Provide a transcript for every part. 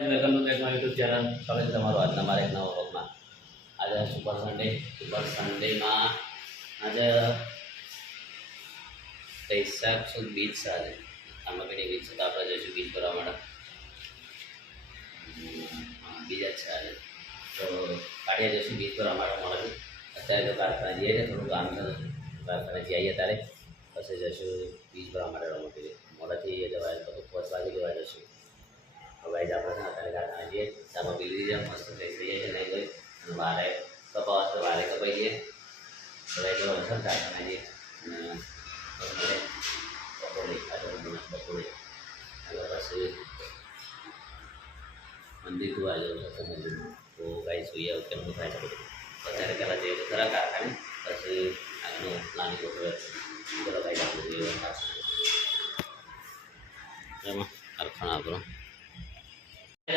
Welcome to YouTube channel. સ્વાગત છે તમારું આજના મારા એક નવા વ્લોગમાં. આજે સુપર સન્ડેમાં આજે પૈસા શું બીચ છે. આજે આમાં બી બીચ છે તો આપણે જઈશું બીચ કરવા માટે. બીજા છે આજે તો કાઢીએ જઈશું બીચ કરવા માટે મળે. અત્યારે તો કારખાના જઈએ છીએ, થોડું કામ છે કારખાના જઈએ ત્યારે પછી જઈશું બીચ ભરવા માટે રમતી મોડાથી જવાય તો 5 વાગે જવા જઈશું. હવે જ આપણે અત્યારે કારખાના જઈએ ચામાં પી લીધી જાય મસ્ત ફ્રેશ થઈ જાય છે. નહીં ગઈ અને વારે કપાવા તો વારે કપાઈ જઈએ. હવે જો હશે કારખાના જઈએ અને બપોરે બપોરે પછી મંદિર તું આવી જવું છે મંદિરમાં તો ગાઈ જોઈએ કેમનું થાય છે. અત્યારે પહેલાં જઈએ તો ખરા કારખાને પછી આગળનું પ્લાનિંગ ગોઠવે ચલો ગાઈ આપણે જોઈએ એમાં કારખાના આપણો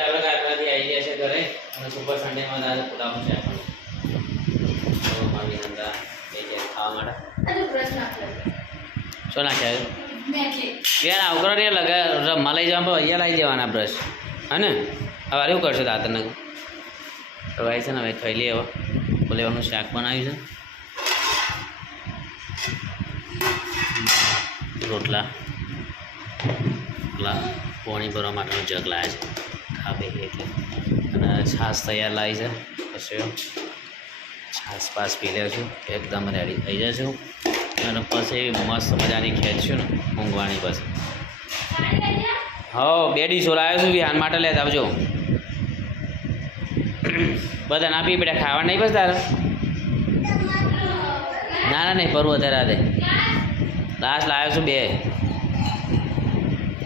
આપણે કારખાનાથી આવી ગયા છે ઘરે અને સુપર સન્ડેમાં આજે ફોટામાં છે આપણને તો મારી નંદા એ જાય ખાવા માટે શું નાખ્યા યાર આવકરો રે લગે રમવા લઈ જવા અહીંયા લાવી દેવાના બ્રશ હા ને હવે શું કરશો દાતરને તો ભાઈ છે ને હવે ખાઈ લઈએ. હવે ફુલેવાનું શાક બનાવ્યું છે, રોટલા પાણી ભરવા માટેનો જગ લાવે છે ખાબે એટલે અને છાશ તૈયાર લાવી છે. પછી છાશ પાસ પી લે છું એકદમ રેડી થઈ જશે અને પછી મસ્ત મજાની ખેંચશું ને ઊંઘવાની. પછી હા 2 ડીશો લાવ્યો છું વિહાન માટે લેતા આવજો. બધા ના પી બેટા ખાવા નહીં બસ તારે ના નહીં પરવું અત્યારે લાસ્ટ લાવ્યો છું 2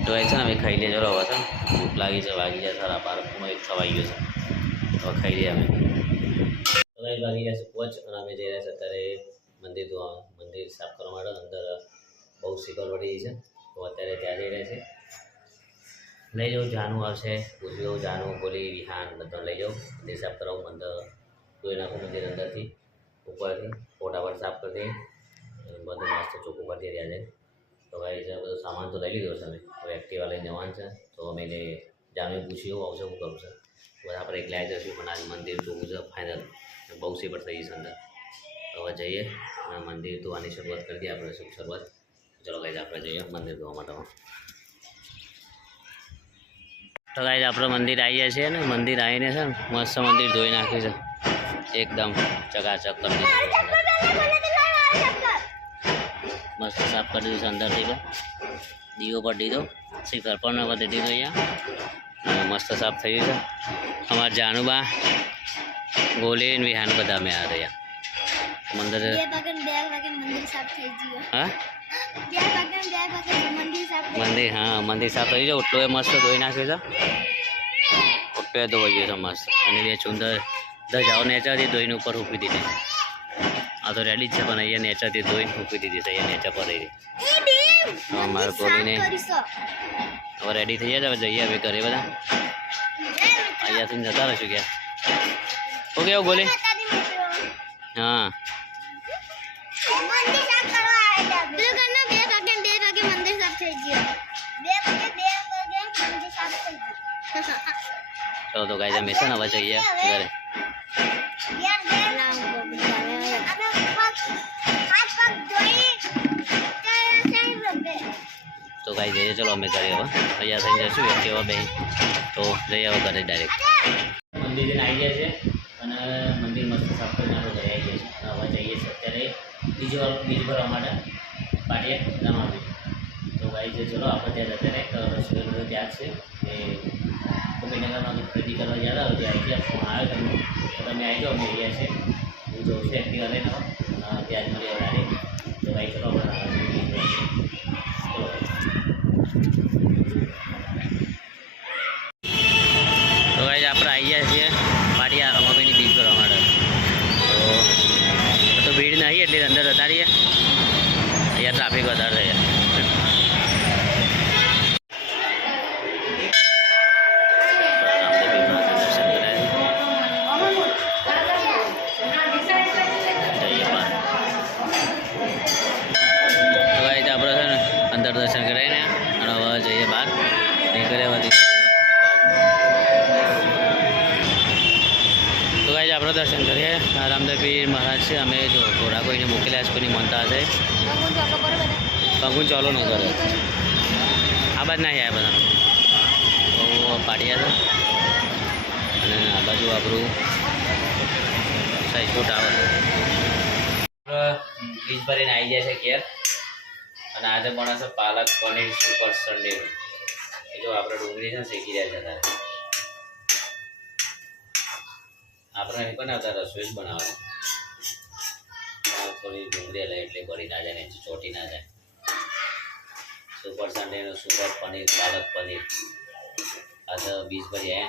તો એ છે ને હવે ખાઈ લે. ચલો હવે છે ભૂખ લાગી છે, વાગી જાય સારા 12 1 થવાઈ ગયો છે. હવે ખાઈ લઈએ અમે. વાગી ગયા છે 5 અને અમે જઈ રહ્યા છે અત્યારે મંદિર સાફ કરવા માટે. અંદર બહુ શીકલ પડી છે તો અત્યારે ત્યાં જઈ રહ્યા છે. લઈ જાઉં જાનું આવશે પૂછી દઉં જાનું બોલી વિહાન બધા લઈ જાઉં મંદિર સાફ કરાવું. અંદર ધોઈ નાખું મંદિર અંદરથી ઉપરથી ફોટાફટ સાફ કરી દઈએ બધું મસ્ત ચોખ્ખું કરી રહ્યા છે. તો ભાઈ છે બધો સામાન તો લઈ લીધો છે અમે. હવે એક્ટિવા લઈને જવાનું છે તો અમે જાનું પૂછ્યું આવશે શું કરું છે બધા આપણે એક લાવી જઈશું. પણ આજે મંદિર જોવું છે ફાઇનલ બહુ સીપર થઈ છે અંદર. તો હવે જઈએ અને મંદિર ધોવાની શરૂઆત કરી દઈએ આપણે. શુભ શરૂઆત. ચલો ગાઈઝ આપણે જઈએ મંદિર ધોવા માટે. તો ગાઈઝ આપણે મંદિર આવીએ છીએ ને મંદિર આવીને છે ને મસ્ત મંદિર ધોઈ નાખ્યું છે એકદમ ચકાચક કરી દીધું. મસ્ત સાફ કરી દીધું છે અંદરથી પણ દીવો પર દીધો શિખર પણ વધી દીધો અહીંયા મસ્ત સાફ થઈ ગયું છે. અમારા જાનુબા ગોલીન વિહાન બધા મેં આ રહ્યા મંદિર. હા મંદિર હા મંદિર સાફ થઈ જાય. ઓટલો એ મસ્ત ધોઈ નાખ્યું છે. ઓટલો એ ધોઈ ગયો છે મસ્ત અને 2 ચુંદર ધજાઓ નેચાથી ધોઈને ઉપર મૂકી દીધી છે. આ તો રેડી જ છે પણ અહીંયા નેચાથી ધોઈને મૂકી દીધી છે. અહીંયા નેચા પર રહી અમારે ગોલીને હવે રેડી થઈ જાય. હવે જઈએ હવે ઘરે બધા અહીંયાથી જતા રહીશું ક્યાં. ઓકે એવું ગોલી હા ચલો તો ગાઈઝ અમે છે ને હવે જઈએ ઘરે. તો ગાઈ જઈએ ચલો અમે ઘરે. હવે અહીંયા થઈને જઈશું એક્ટિવા બે તો જઈએ હવે ઘરે ડાયરેક્ટ. મંદિર આવી ગયા છે અને મંદિર મસ્ત સાફ કરીને આપણે ઘરે આવી ગયા છે. હવે જઈએ છીએ અત્યારે બીજ ભરવા માટે પાટીએ રમાવી. તો ગાઈ છે ચલો આપણે ત્યાં અત્યારે રસોઈ ત્યાં છે એ કોમ્બીનગરમાં ખરીદી કરવા યાદ આવે ત્યાં આવી ગયા. ફોન આવ્યો તમને તો તમે આવી જાઓ. અમે અહીંયા છે હું જોઉં છું એક્ટિવા લઈને ત્યાં જ મળી વધારે. તો ભાઈ ચલો આપણે તો ભાઈ આપણે આવી ગયા છીએ પાટિયા રમાભાઈની બીજ કરવા માટે. તો ભીડ નહીં એટલે અંદર જતા રહીએ. અહીંયા ટ્રાફિક વધારે છે. અંદર દર્શન કરાવીને અને હવે જઈએ બહાર નીકળે બધી આપણો દર્શન કરીએ રામદેવપીર મહારાજ છે. અમે જો ઘોડા કોઈને મોકલ્યા છે, કોઈની મનતા હશે. પગું ચાલો નહીં કરે આ બાજુ ના આવ્યા બધા બહુ પાડ્યા છે. અને આ બાજુ આપણું સાઈઝ ટાવર બીજ ભરીને આવી જાય છે ઘેર. અને આજે પણ છે પાલક પનીર સુપર સન્ડે. જો આપણે ડુંગળી છે શેકી રહ્યા છે. તારે આપણે અહીં બનાવતા રસોઈ જ બનાવવાનું. થોડી ડુંગળી લે એટલે બળી ના જાય ને ચોટી ના જાય. સુપર સન્ડેનું સુપર પનીર પાલક પનીર આજે બીજ ભરી અને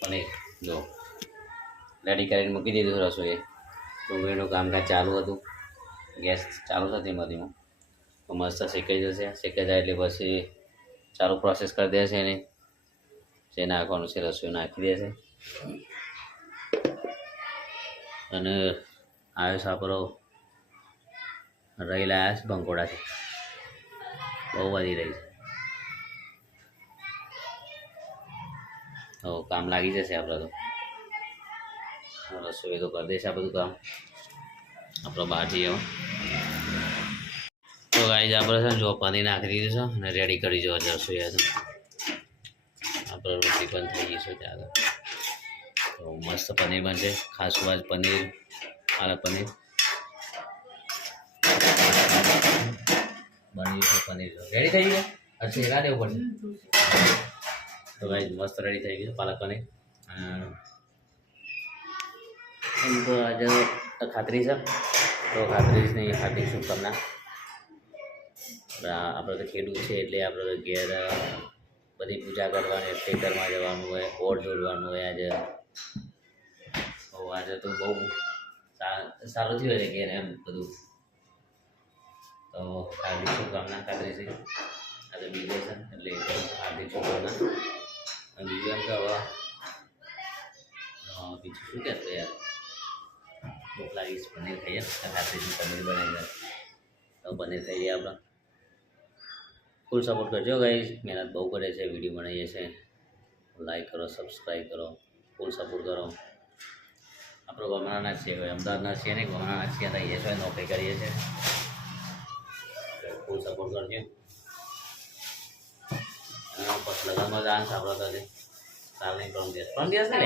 પનીર જો રેડી કરીને મૂકી દીધું રસોઈ. ડુંગળીનું કામકાજ ચાલુ હતું. ગેસ ચાલુ થતી એમાં તો મસ્ત શેકાઈ જશે. શેકાઈ જાય એટલે પછી ચાલુ પ્રોસેસ કરી દેશે એને જે નાખવાનું છે રસોઈ નાખી દેશે. અને આવ્યો સાપરો રહી લાયા છે ભંકોડાથી બહુ વધી રહી છે. તો કામ લાગી જશે આપણે તો રસોઈ તો કરી દેશે આ બધું કામ આપણો બહાર જઈએ. તો ગાઈઝ આપણે છે ને જો પનીર નાખી દીધું છે અને રેડી કરી જો રસોઈ તો આપણે રોટી પણ થઈ ગઈ છે ત્યાં આગળ. તો મસ્ત પનીર બનશે. ખાસ વાત પનીર પાલક પનીર બની છે. પનીર રેડી થઈ ગયું. હજી એકા દેવું પડશે. તો ગાઈઝ મસ્ત રેડી થઈ ગયું પાલક પનીર. એમ તો આજે ખાતરી છે તો ખાતરી જ નહીં હાર્દિક શુભકામના. આપણે તો ખેડૂત છે એટલે આપણે તો ઘેર બધી પૂજા કરવાની, ખેતરમાં જવાનું હોય, ઓળ દોરવાનું હોય. આજે તો બહુ સારું થયું છે ઘેર એમ બધું. તો હાર્દિક શુભકામના ખાતરી છે. આજે બીજો છે એટલે હાર્દિક શુભકામના. બીજું એમ તો હવે બીજું શું કહેતો યાર ભૂખ લાગી છે. પનીર ખાઈએ ખાતરીનું પનીર બનાવી જાય તો પનીર ખાઈએ આપણે. ફૂલ સપોર્ટ કરજો ગાઈઝ. મહેનત બહુ કરે છે, વિડીયો બનાવીએ છીએ. લાઈક કરો, સબસ્ક્રાઈબ કરો, ફૂલ સપોર્ટ કરો. આપણે ગોમડાના છીએ, અમદાવાદના છીએ ને ગોમડાના છીએ રહીએ છીએ, નોકરી કરીએ છીએ. ફૂલ સપોર્ટ કરજો. બસ લગ્નમાં ડાન્સ આપણે તો કાલ નહીં પરમ દિવસ ને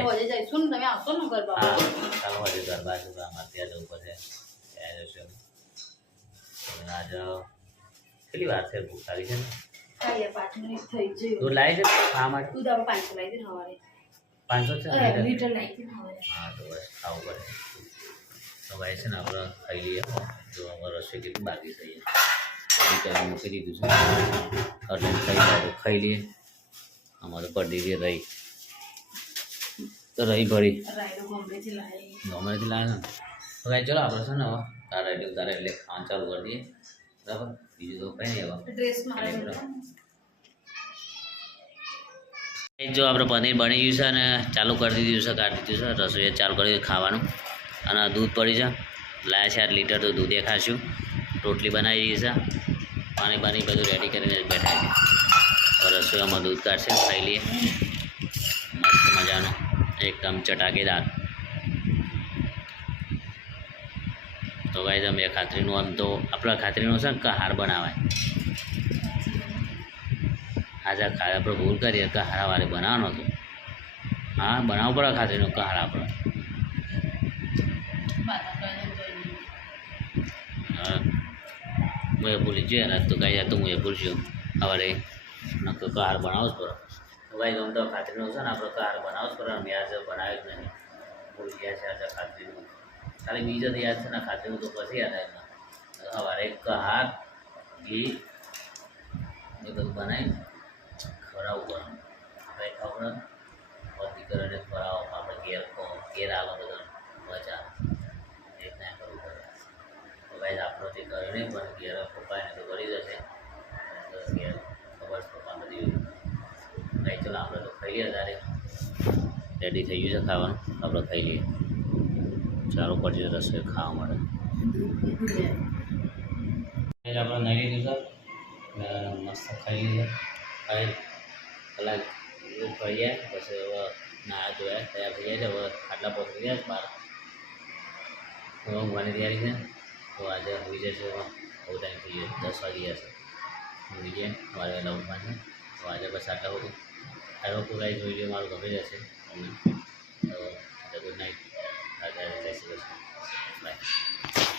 ચાલો હજુ ગરબા છે અમારે ત્યાં જવું પડશે. ત્યાં જશું આજે કેટલી વાર છે? ભૂખ લાગી છે ને દૂધ લાવી છે ખાવા માટે. 500 છે હા તો બસ ખાવું પડે. તો ભાઈ છે ને આપણે ખાઈ લઈએ. જો અમારે રસોઈ કેટલી બાકી થઈ છે મૂકી દીધું છે એટલે ખાઈ જાય તો ખાઈ લઈએ. અમારે પડી છે રહી તો રહી ભરી ગમેથી લાવે ને તો ભાઈ ચલો આપણે છે ને હવે તારા એટલે ઉતારે એટલે ખાવાનું ચાલુ કરી દઈએ. બરાબર બીજું તો કંઈ નહીં. હવે જો આપણે પનીર બની ગયું છે અને ચાલુ કરી દીધું છે, કાઢી દીધું છે. રસોઈ ચાલુ કરી ખાવાનું. અને દૂધ પડી છે લાયા છે 8 લીટર તો દૂધે ખાશું. રોટલી બનાવી દીધી છે. પાણી બાણી બધું રેડી કરીને બેઠા છે. રસોઈમાં દૂધ કાઢશે ખાઈ લઈએ. મસ્ત મજાનું એકદમ ચટાકેદાર. તો ગાઈઝ અમે ખાતરીનું આમ તો આપણા ખાતરીનું છે કે હાર બનાવાય. આજે આપણે ભૂલ કરીએ કે હારાવારે બનાવવાનો હતો. હા બનાવવું પડે ખાતરીનું કે હાર આપણે. હા હું એ ભૂલી જોઈએ ને તો ગાઈ તો હું એ ભૂલશું સવારે નક્કી કાર બનાવવું જ પડે. તો ભાઈ આમ તો ખાતરીનું છે ને આપણે કાર બનાવવું જ પડે. મેં આજે બનાવ્યું જ નહીં, ભૂલી ગયા છે આજે ખાતરીનું. ખાલી બીજો તો યાદ છે ને ખાતરીનું તો પછી યાદ આવે. સવારે હાર ઘી એ બધું બનાવી ખવડાવવું પડે. કંઈ ખબર બધી કરીને ખવડાવો આપણે ઘેર આવો બધા મજા એ રીતના કરવું પડે. તો ભાઈ આપણોથી કર્યું નહીં પણ ઘેર પપ્પાને તો કરી જશે. ઘેર ખબર છે પપ્પા બધી ભાઈ ચલો આપણે તો ખાઈ લઈએ. તારે રેડી થઈ ગયું છે ખાવાનું, આપણે ખાઈ લઈએ. ચાલો પડશે રસોઈ ખાવા માટે. આપણે નહીં લીધું સર મસ્ત ખાઈ લીધું. ખાઈને કલાક ફરી જાય પછી હવે નાહ્યા ધોયા તૈયાર થઈ જાય છે. હવે આટલા પહોંચી ગયા છે 12. હવે ઊંઘવાની તૈયારી છે. તો આજે હોઈ જશે. બહુ ટાઈમ થઈ ગયો, 10 વાગી ગયા છે. હોઈ જાય મારે વહેલા ઊંઘવાનું છે. તો આજે બસ આટલા બધું. આઈ હોપ ગાઈસ વિડીયો મારું ગમી જશે તમને. તો ગુડ નાઇટ. રાધે રાધે, જય શ્રી કૃષ્ણ, બાય.